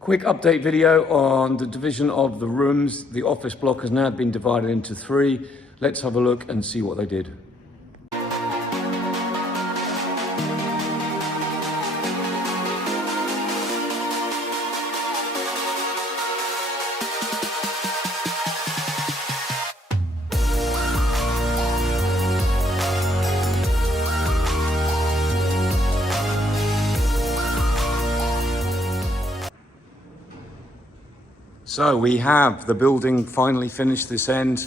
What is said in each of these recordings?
Quick update video on the division of the rooms. The office block has now been divided into 3. Let's have a look and see what they did. So we have the building finally finished this end.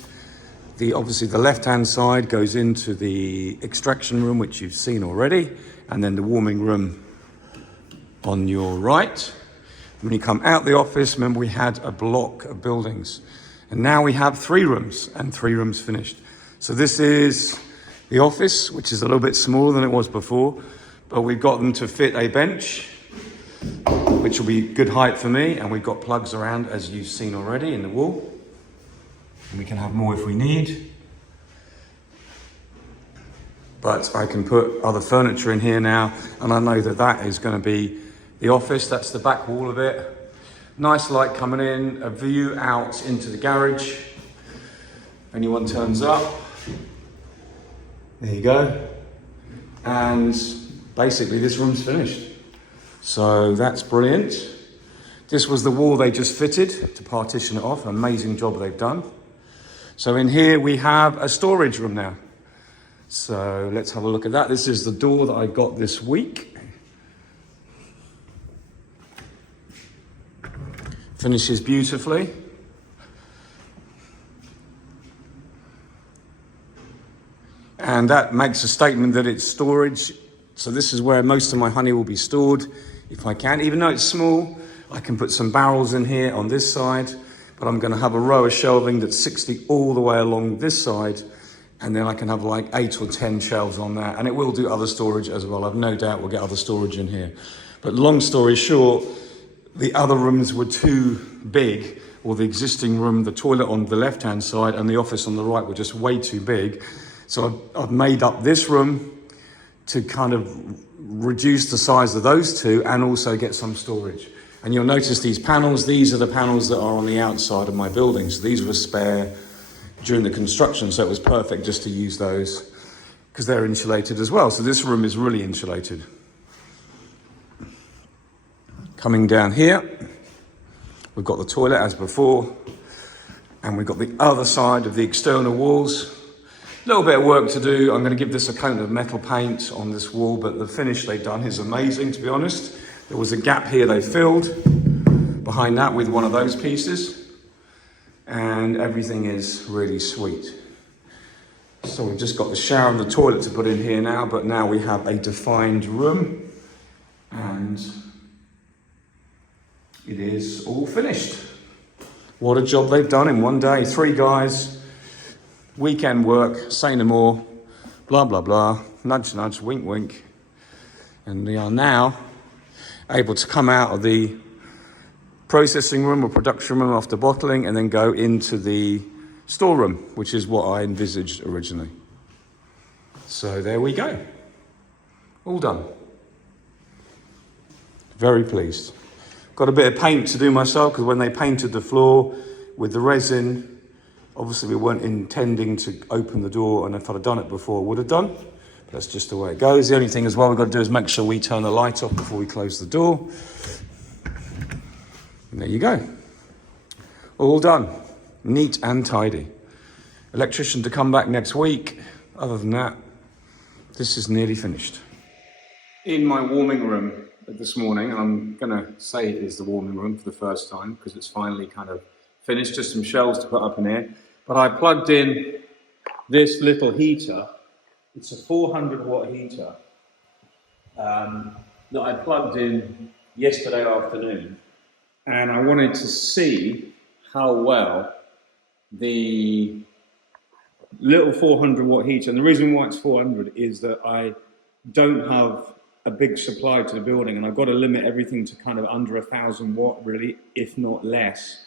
Obviously the left-hand side goes into the extraction room, which you've seen already, and then the warming room on your right. When you come out the office, remember we had a block of buildings, and now we have 3 rooms and 3 rooms finished. So this is the office, which is a little bit smaller than it was before, but we've got them to fit a bench, which will be good height for me, and we've got plugs around, as you've seen already, in the wall. And we can have more if we need. But I can put other furniture in here now, and I know that that is going to be the office. That's the back wall of it. Nice light coming in, a view out into the garage. Anyone turns up. There you go. And basically this room's finished. So that's brilliant. This was the wall they just fitted to partition it off. Amazing job they've done. So in here we have a storage room now. So let's have a look at that. This is the door that I got this week. Finishes beautifully. And that makes a statement that it's storage. So this is where most of my honey will be stored. If I can, even though it's small, I can put some barrels in here on this side, but I'm going to have a row of shelving that's 60 all the way along this side, and then I can have like 8 or 10 shelves on that, and it will do other storage as well. I've no doubt we'll get other storage in here. But long story short, the other rooms were too big, or the existing room, the toilet on the left-hand side and the office on the right were just way too big. So I've made up this room to kind of reduce the size of those 2 and also get some storage. And you'll notice these panels, these are the panels that are on the outside of my building. So these were spare during the construction, so it was perfect just to use those because they're insulated as well. So this room is really insulated. Coming down here, we've got the toilet as before, and we've got the other side of the external walls. A little bit of work to do. I'm going to give this a coat of metal paint on this wall, but the finish they've done is amazing, to be honest. There was a gap here they filled behind that with one of those pieces, and everything is really sweet. So we've just got the shower and the toilet to put in here now, but now we have a defined room, and it is all finished. What a job they've done in one day. 3 guys. Weekend work, say no more, blah, blah, blah, nudge, nudge, wink, wink. And we are now able to come out of the processing room or production room after bottling and then go into the storeroom, which is what I envisaged originally. So there we go. All done. Very pleased. Got a bit of paint to do myself because when they painted the floor with the resin, obviously we weren't intending to open the door, and if I'd have done it before, I would have done. But that's just the way it goes. The only thing as well we've got to do is make sure we turn the light off before we close the door. And there you go. All done. Neat and tidy. Electrician to come back next week. Other than that, this is nearly finished. In my warming room this morning, I'm going to say it is the warming room for the first time because it's finally kind of finished, just some shelves to put up in here. But I plugged in this little heater. It's a 400 watt heater that I plugged in yesterday afternoon. And I wanted to see how well the little 400 watt heater, and the reason why it's 400 is that I don't have a big supply to the building, and I've got to limit everything to kind of under 1,000 watt really, if not less.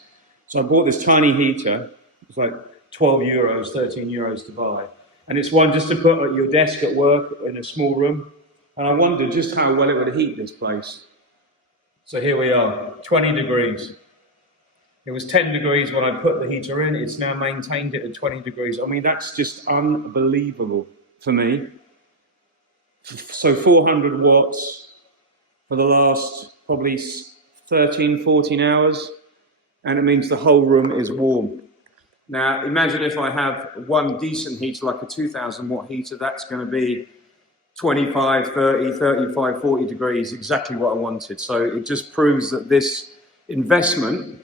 So I bought this tiny heater. It's like 12 euros, 13 euros to buy. And it's one just to put at your desk at work in a small room. And I wondered just how well it would heat this place. So here we are, 20 degrees. It was 10 degrees when I put the heater in. It's now maintained it at 20 degrees. I mean, that's just unbelievable for me. So 400 watts for the last probably 13, 14 hours. And it means the whole room is warm. Now, imagine if I have one decent heater, like a 2000 watt heater, that's going to be 25, 30, 35, 40 degrees, exactly what I wanted. So it just proves that this investment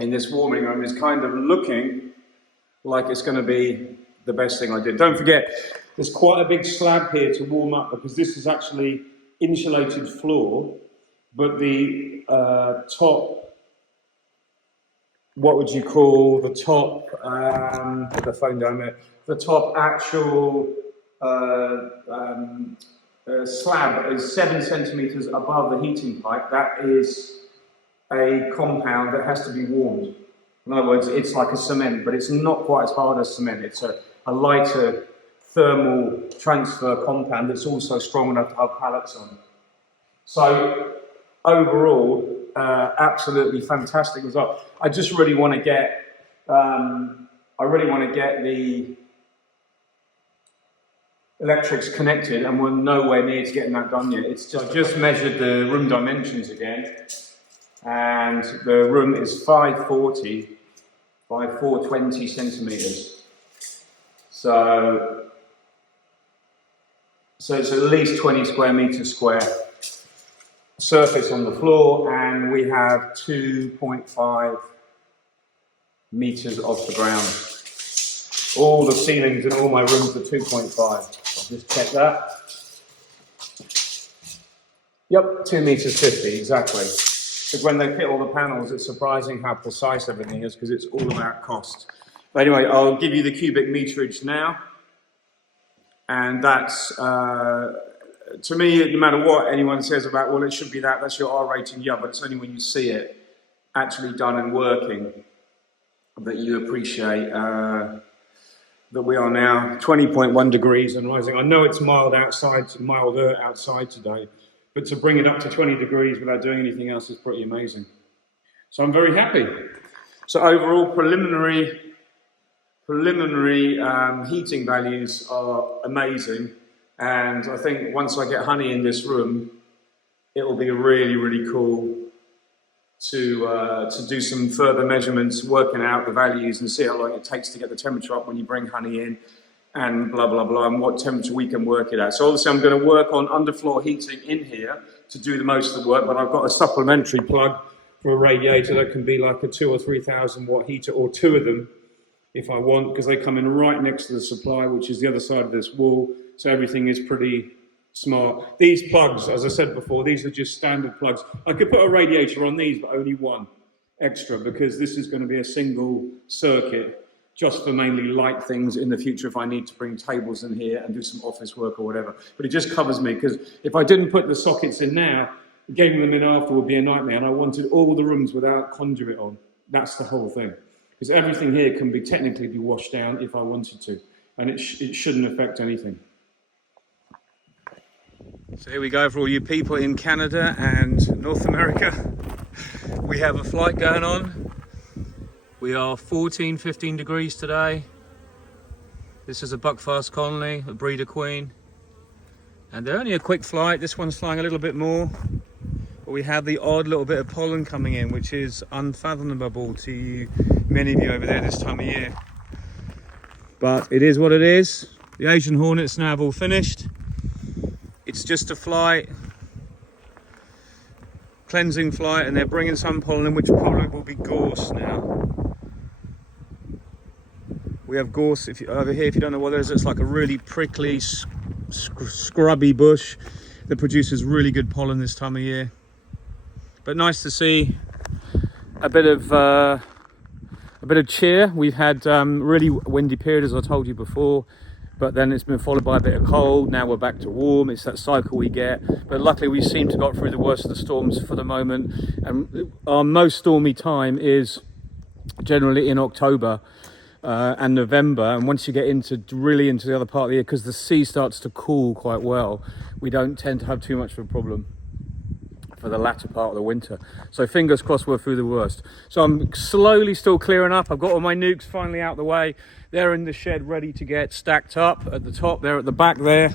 in this warming room is kind of looking like it's going to be the best thing I did. Don't forget, there's quite a big slab here to warm up because this is actually insulated floor, but the top, what would you call the top, put the phone down there, the top actual slab is 7 centimeters above the heating pipe. That is a compound that has to be warmed. In other words, it's like a cement, but it's not quite as hard as cement. It's a lighter thermal transfer compound that's also strong enough to have pallets on. So overall, absolutely fantastic result. I just really want to get, the electrics connected, and we're nowhere near to getting that done yet. It's just, I've just measured the room dimensions again, and the room is 540 by 420 centimeters. So it's at least 20 square meters square surface on the floor, and we have 2.5 meters off the ground. All the ceilings in all my rooms are 2.5. I'll just check that. Yep, 2 meters 50, exactly. But when they fit all the panels, it's surprising how precise everything is because it's all about cost. But anyway, I'll give you the cubic meterage now. And that's, to me, no matter what anyone says about, well, it should be that, that's your R rating, yeah, but it's only when you see it actually done and working that you appreciate that we are now 20.1 degrees and rising. I know it's milder outside today, but to bring it up to 20 degrees without doing anything else is pretty amazing. So I'm very happy. So overall, preliminary heating values are amazing. And I think once I get honey in this room, it will be really, really cool to do some further measurements, working out the values and see how long it takes to get the temperature up when you bring honey in, and blah, blah, blah, and what temperature we can work it at. So obviously I'm going to work on underfloor heating in here to do the most of the work, but I've got a supplementary plug for a radiator that can be like a 2,000 or 3,000 watt heater, or two of them if I want, because they come in right next to the supply, which is the other side of this wall. So everything is pretty smart. These plugs, as I said before, these are just standard plugs. I could put a radiator on these, but only one extra, because this is going to be a single circuit just for mainly light things in the future if I need to bring tables in here and do some office work or whatever. But it just covers me, because if I didn't put the sockets in now, getting them in after would be a nightmare, and I wanted all the rooms without conduit on. That's the whole thing. Because everything here can be technically be washed down if I wanted to, and it shouldn't affect anything. So here we go for all you people in Canada and North America. We have a flight going on. We are 14, 15 degrees today. This is a Buckfast colony, a breeder queen. And they're only a quick flight. This one's flying a little bit more. But we have the odd little bit of pollen coming in, which is unfathomable to you, many of you over there this time of year. But it is what it is. The Asian hornets now have all finished. It's just a flight, cleansing flight, and they're bringing some pollen in, which probably will be gorse now. We have gorse over here, if you don't know what it is. It's like a really prickly, scrubby bush that produces really good pollen this time of year. But nice to see a bit of cheer. We've had really windy period, as I told you before, but then it's been followed by a bit of cold. Now we're back to warm. It's that cycle we get. But luckily we seem to have got through the worst of the storms for the moment. And our most stormy time generally in October and November. And once you get really into the other part of the year, because the sea starts to cool quite well, we don't tend to have too much of a problem. for the latter part of the winter. So fingers crossed we're through the worst. So I'm slowly still clearing up. I've got all my nukes finally out the way. They're in the shed ready to get stacked up at the top. They're at the back there.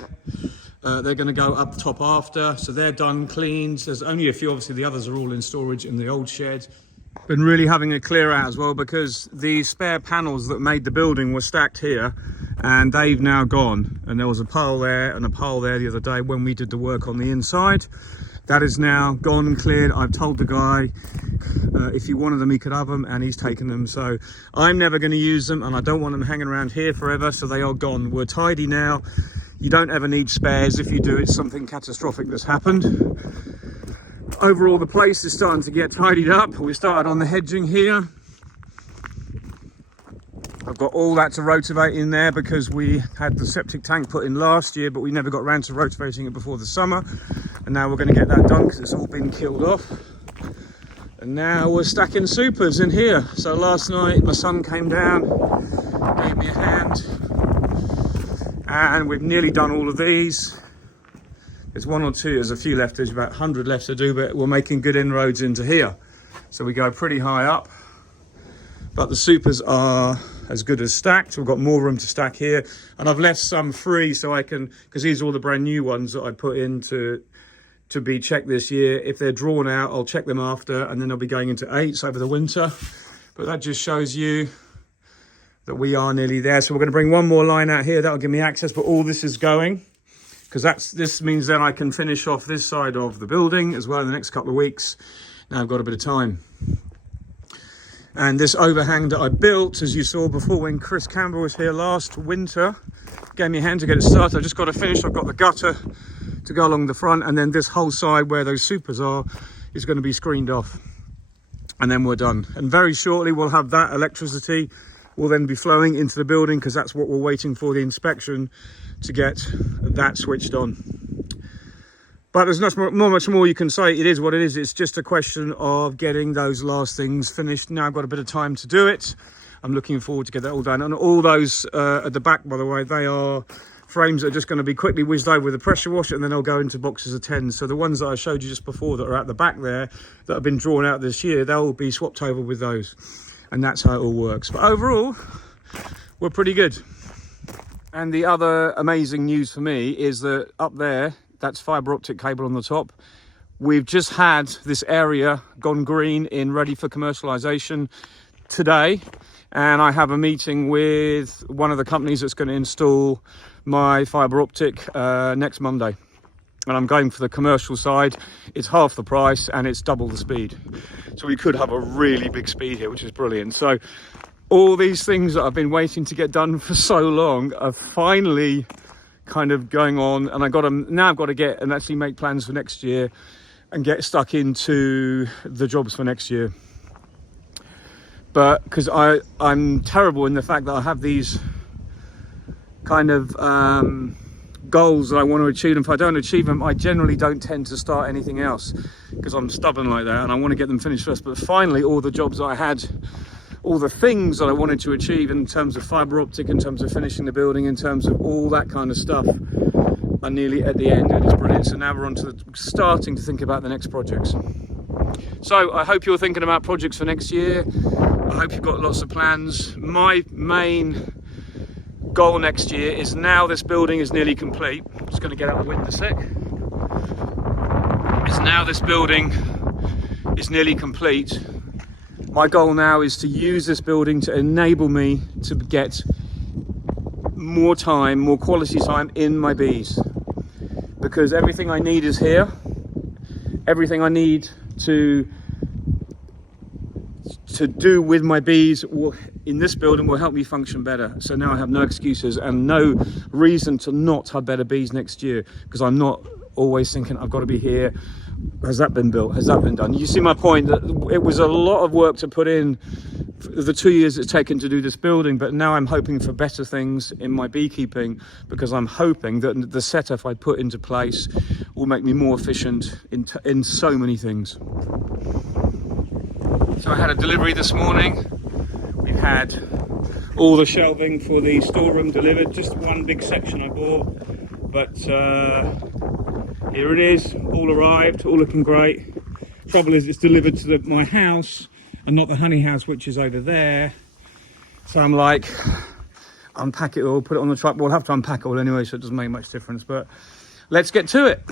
They're going to go up top after, so they're done, cleaned. There's only a few, obviously the others are all in storage in the old shed. Been really having a clear out as well, because the spare panels that made the building were stacked here and they've now gone. And there was a pile there and a pile there the other day when we did the work on the inside. That is now gone and cleared. I've told the guy if he wanted them he could have them, and he's taken them. So I'm never going to use them, and I don't want them hanging around here forever, so they are gone. We're tidy now. You don't ever need spares. If you do, it's something catastrophic that's happened. Overall, the place is starting to get tidied up. We started on the hedging here. I've got all that to rotivate in there because we had the septic tank put in last year, but we never got around to rotivating it before the summer. And now we're going to get that done because it's all been killed off. And now we're stacking supers in here. So last night my son came down, gave me a hand. And we've nearly done all of these. There's one or two, there's a few left, there's about 100 left to do, but we're making good inroads into here. So we go pretty high up, but the supers are as good as stacked. We've got more room to stack here, and I've left some free so I can, because these are all the brand new ones that I put in to be checked this year. If they're drawn out, I'll check them after, and then I'll be going into 8s over the winter. But that just shows you that we are nearly there. So we're going to bring one more line out here. That'll give me access, but all this is going, because this means then I can finish off this side of the building as well in the next couple of weeks. Now I've got a bit of time. And this overhang that I built, as you saw before when Chris Campbell was here last winter, gave me a hand to get it started. I've just got to finish. I've got the gutter to go along the front, and then this whole side where those supers are is going to be screened off, and then we're done. And very shortly we'll have that electricity will then be flowing into the building, because that's what we're waiting for, the inspection, to get that switched on. But there's not much more you can say. It is what it is. It's just a question of getting those last things finished. Now I've got a bit of time to do it. I'm looking forward to get that all done. And all those at the back, by the way, they are frames that are just going to be quickly whizzed over with a pressure washer, and then they'll go into boxes of 10. So the ones that I showed you just before that are at the back there that have been drawn out this year, they'll be swapped over with those. And that's how it all works. But overall, we're pretty good. And the other amazing news for me is that up there, that's fibre optic cable on the top. We've just had this area gone green in ready for commercialisation today. And I have a meeting with one of the companies that's going to install my fibre optic next Monday. And I'm going for the commercial side. It's half the price and it's double the speed. So we could have a really big speed here, which is brilliant. So all these things that I've been waiting to get done for so long are finally kind of going on. And now I've got to get and actually make plans for next year and get stuck into the jobs for next year. But because I'm terrible in the fact that I have these kind of goals that I want to achieve, and if I don't achieve them, I generally don't tend to start anything else, because I'm stubborn like that and I want to get them finished first. But finally, all the jobs that I had, all the things that I wanted to achieve in terms of fibre optic, in terms of finishing the building, in terms of all that kind of stuff, are nearly at the end, and it's brilliant. So now we're on to starting to think about the next projects. So I hope you're thinking about projects for next year. I hope you've got lots of plans. My main goal next year is, now this building is nearly complete. I'm just going to get out of the wind a sec. Is now this building is nearly complete. My goal now is to use this building to enable me to get more time, more quality time in my bees. Because everything I need is here. Everything I need to do with my bees in this building will help me function better. So now I have no excuses and no reason to not have better bees next year, because I'm not always thinking I've got to be here. Has that been built? Has that been done? You see my point, that it was a lot of work to put in the 2 years it's taken to do this building, but now I'm hoping for better things in my beekeeping, because I'm hoping that the setup I put into place will make me more efficient in so many things. So I had a delivery this morning. We've had all the shelving for the storeroom delivered, just one big section I bought, but here it is, all arrived, all looking great. Trouble is, it's delivered to my house and not the honey house, which is over there. So I'm like, unpack it all, put it on the truck. We'll have to unpack it all anyway, so it doesn't make much difference. But let's get to it.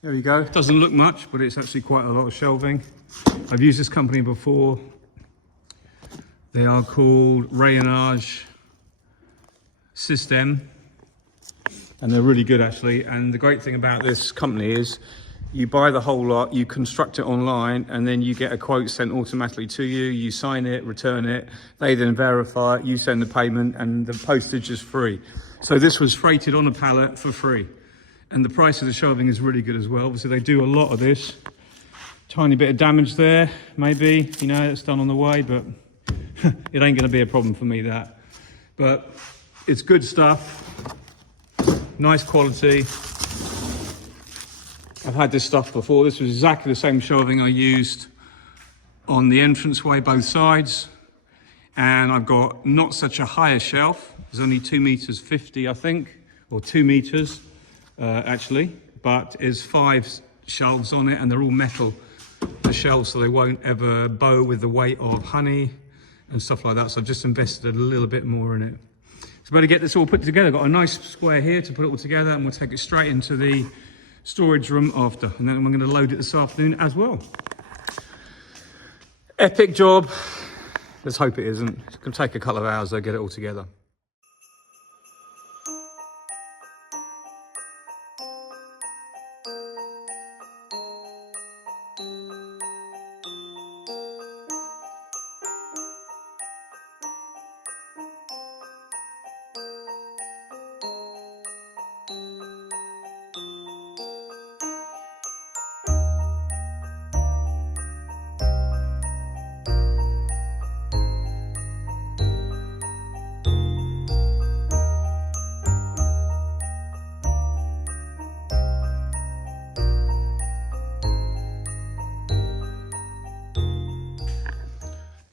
There we go. Doesn't look much, but it's actually quite a lot of shelving. I've used this company before. They are called reminiscent system, and they're really good actually. And the great thing about this company is you buy the whole lot, you construct it online, and then you get a quote sent automatically to you. You sign it, return it, they then verify it, you send the payment, and the postage is free. So this was freighted on a pallet for free. And the price of the shelving is really good as well. Obviously they do a lot of this. Tiny bit of damage there, maybe, you know, it's done on the way, but it ain't gonna be a problem for me, that. But it's good stuff, nice quality. I've had this stuff before. This was exactly the same shelving I used on the entranceway, both sides. And I've got not such a higher shelf. There's only 2 meters 50, I think, or 2 meters. Actually, but there's 5 shelves on it, and they're all metal, the shelves, so they won't ever bow with the weight of honey and stuff like that. So I've just invested a little bit more in it. So better get this all put together. Got a nice square here to put it all together, and we'll take it straight into the storage room after, and then we're going to load it this afternoon as well. Epic job. Let's hope it isn't. It's going to take a couple of hours to get it all together.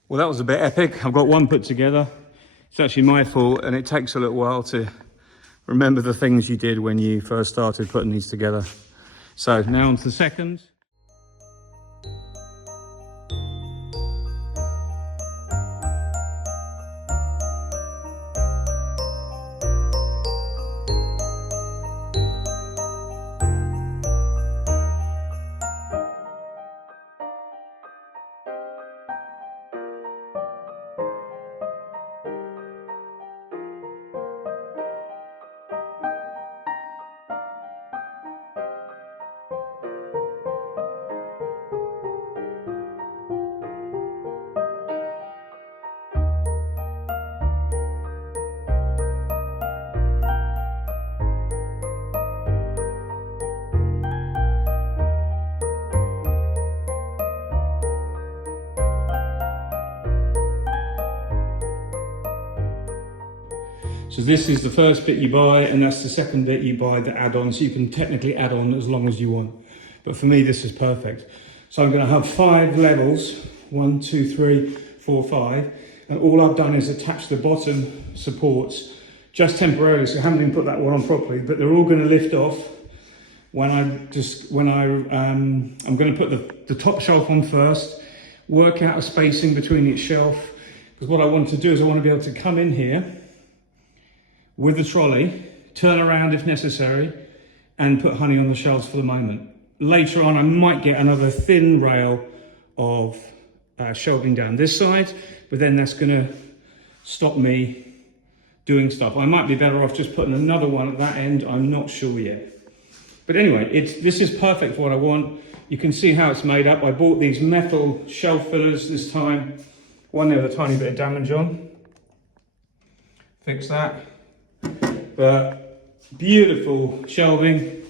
Well, that was a bit epic. I've got one put together. It's actually my fault, and it takes a little while to remember the things you did when you first started putting these together. So now on to the second. So this is the first bit you buy, and that's the second bit you buy, the add-on. So you can technically add on as long as you want. But for me, this is perfect. So I'm gonna have 5 levels, 1, 2, 3, 4, 5. And all I've done is attach the bottom supports just temporarily. So I haven't even put that one on properly, but they're all gonna lift off when I'm gonna put the top shelf on first, work out a spacing between each shelf. Because what I want to do is I want to be able to come in here with the trolley, turn around if necessary, and put honey on the shelves for the moment. Later on, I might get another thin rail of shelving down this side, but then that's gonna stop me doing stuff. I might be better off just putting another one at that end, I'm not sure yet. But anyway, this is perfect for what I want. You can see how it's made up. I bought these metal shelf fillers this time. One there with a tiny bit of damage on. Fix that. But beautiful shelving.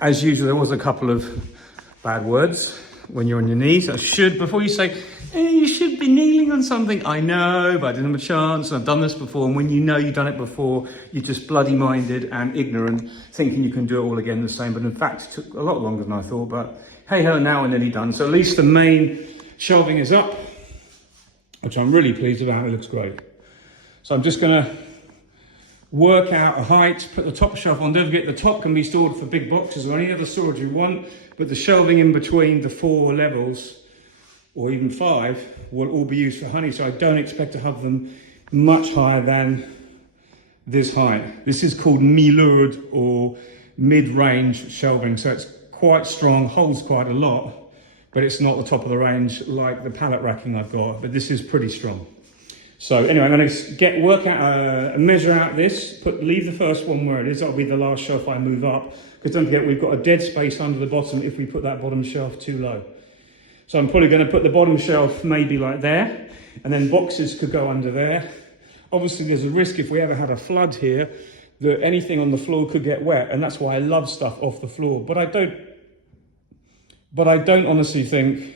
As usual, there was a couple of bad words. when you're on your knees. I should, before you say, you should be kneeling on something. I know, but I didn't have a chance. I've done this before. And when you know you've done it before, you're just bloody minded and ignorant, thinking you can do it all again the same. But in fact, it took a lot longer than I thought. But hey ho, now we're nearly done. So at least the main shelving is up, which I'm really pleased about. It looks great. So I'm just going to work out a height, put the top shelf on. Don't forget, the top can be stored for big boxes or any other storage you want, but the shelving in between the 4 levels, or even 5, will all be used for honey. So I don't expect to have them much higher than this height. This is called mi-lourd or mid-range shelving. So it's quite strong, holds quite a lot, but it's not the top of the range like the pallet racking I've got, but this is pretty strong. So anyway, I'm going to work out, measure out this, leave the first one where it is. That'll be the last shelf I move up, because don't forget, we've got a dead space under the bottom if we put that bottom shelf too low. So I'm probably going to put the bottom shelf maybe like there, and then boxes could go under there. Obviously, there's a risk if we ever had a flood here that anything on the floor could get wet, and that's why I love stuff off the floor. But I don't honestly think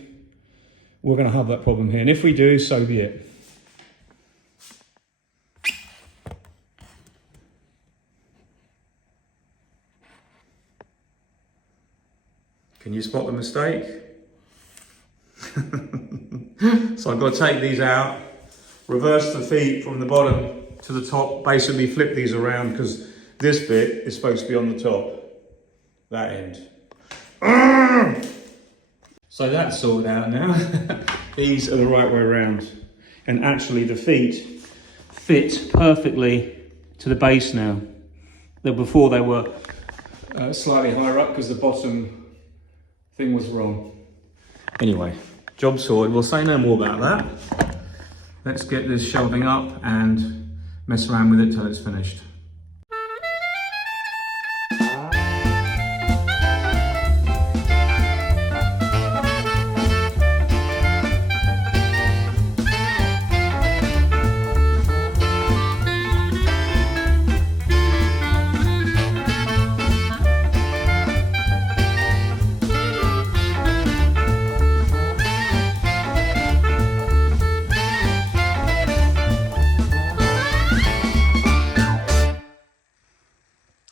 we're going to have that problem here. And if we do, so be it. Can you spot the mistake? So I've got to take these out, reverse the feet from the bottom to the top, basically flip these around, because this bit is supposed to be on the top, that end. So that's sorted out now. These are the right way around. And actually the feet fit perfectly to the base now. Before they were slightly higher up because the bottom thing was wrong. Anyway, job sorted. We'll say no more about that. Let's get this shelving up and mess around with it till it's finished.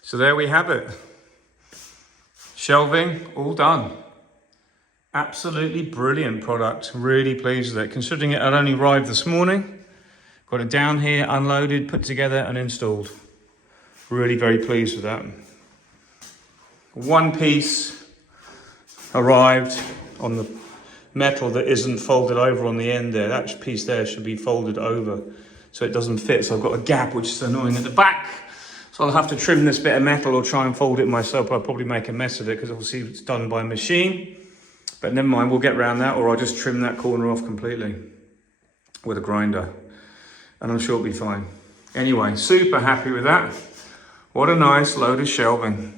So there we have it. Shelving, all done. Absolutely brilliant product. Really pleased with it. Considering it had only arrived this morning. Got it down here, unloaded, put together and installed. Really very pleased with that. One piece arrived on the metal that isn't folded over on the end there. That piece there should be folded over so it doesn't fit. So I've got a gap which is annoying at the back. So I'll have to trim this bit of metal or try and fold it myself. I'll probably make a mess of it because obviously it's done by machine. But never mind, we'll get around that, or I'll just trim that corner off completely with a grinder. And I'm sure it'll be fine. Anyway, super happy with that. What a nice load of shelving.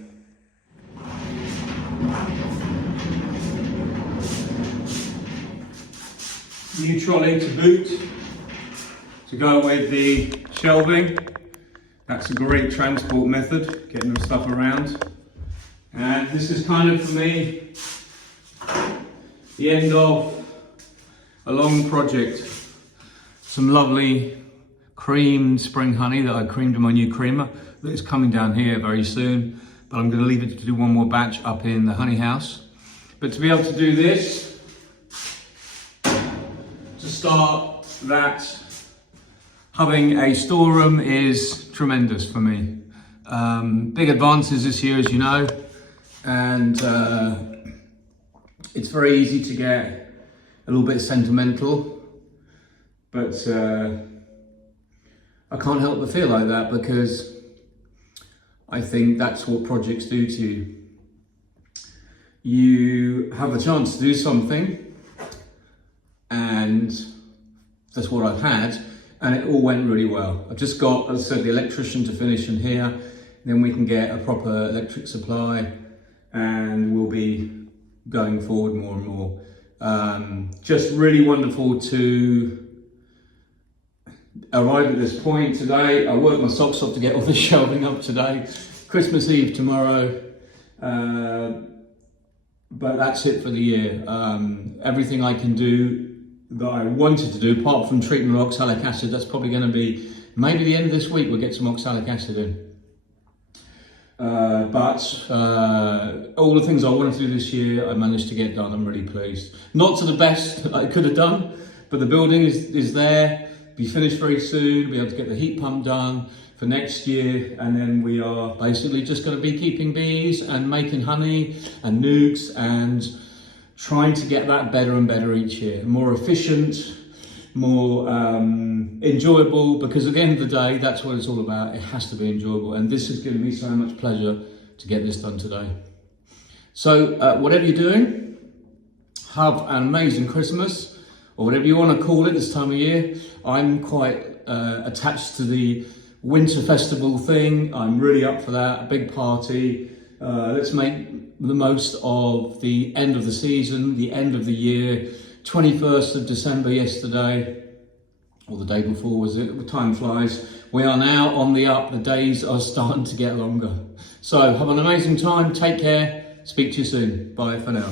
New trolley to boot to go with the shelving. That's a great transport method, getting the stuff around. And this is kind of, for me, the end of a long project. Some lovely creamed spring honey that I creamed in my new creamer that is coming down here very soon. But I'm going to leave it to do one more batch up in the honey house. But to be able to do this, to start that, having a storeroom is tremendous for me. Big advances this year, as you know, and it's very easy to get a little bit sentimental, but I can't help but feel like that because I think that's what projects do to you. You have the chance to do something, and that's what I've had. And it all went really well. I've just got, as I said, the electrician to finish in here. Then we can get a proper electric supply and we'll be going forward more and more. Just really wonderful to arrive at this point today. I worked my socks off to get all the shelving up today. Christmas Eve tomorrow. but that's it for the year. Everything I can do that I wanted to do, apart from treatment with oxalic acid, that's probably going to be maybe the end of this week. We'll get some oxalic acid in. But all the things I wanted to do this year, I managed to get done. I'm really pleased. Not to the best I could have done, but the building is there, be finished very soon, be able to get the heat pump done for next year, and then we are basically just going to be keeping bees and making honey and nukes and trying to get that better and better each year. More efficient, more enjoyable, because at the end of the day, that's what it's all about. It has to be enjoyable, and this has given me so much pleasure to get this done today. So whatever you're doing, have an amazing Christmas, or whatever you want to call it this time of year. I'm quite attached to the winter festival thing. I'm really up for that, a big party. Let's make the most of the end of the season, the end of the year. 21st of December yesterday, or the day before was it? Time flies. We are now on the up. The days are starting to get longer. So have an amazing time. Take care. Speak to you soon. Bye for now.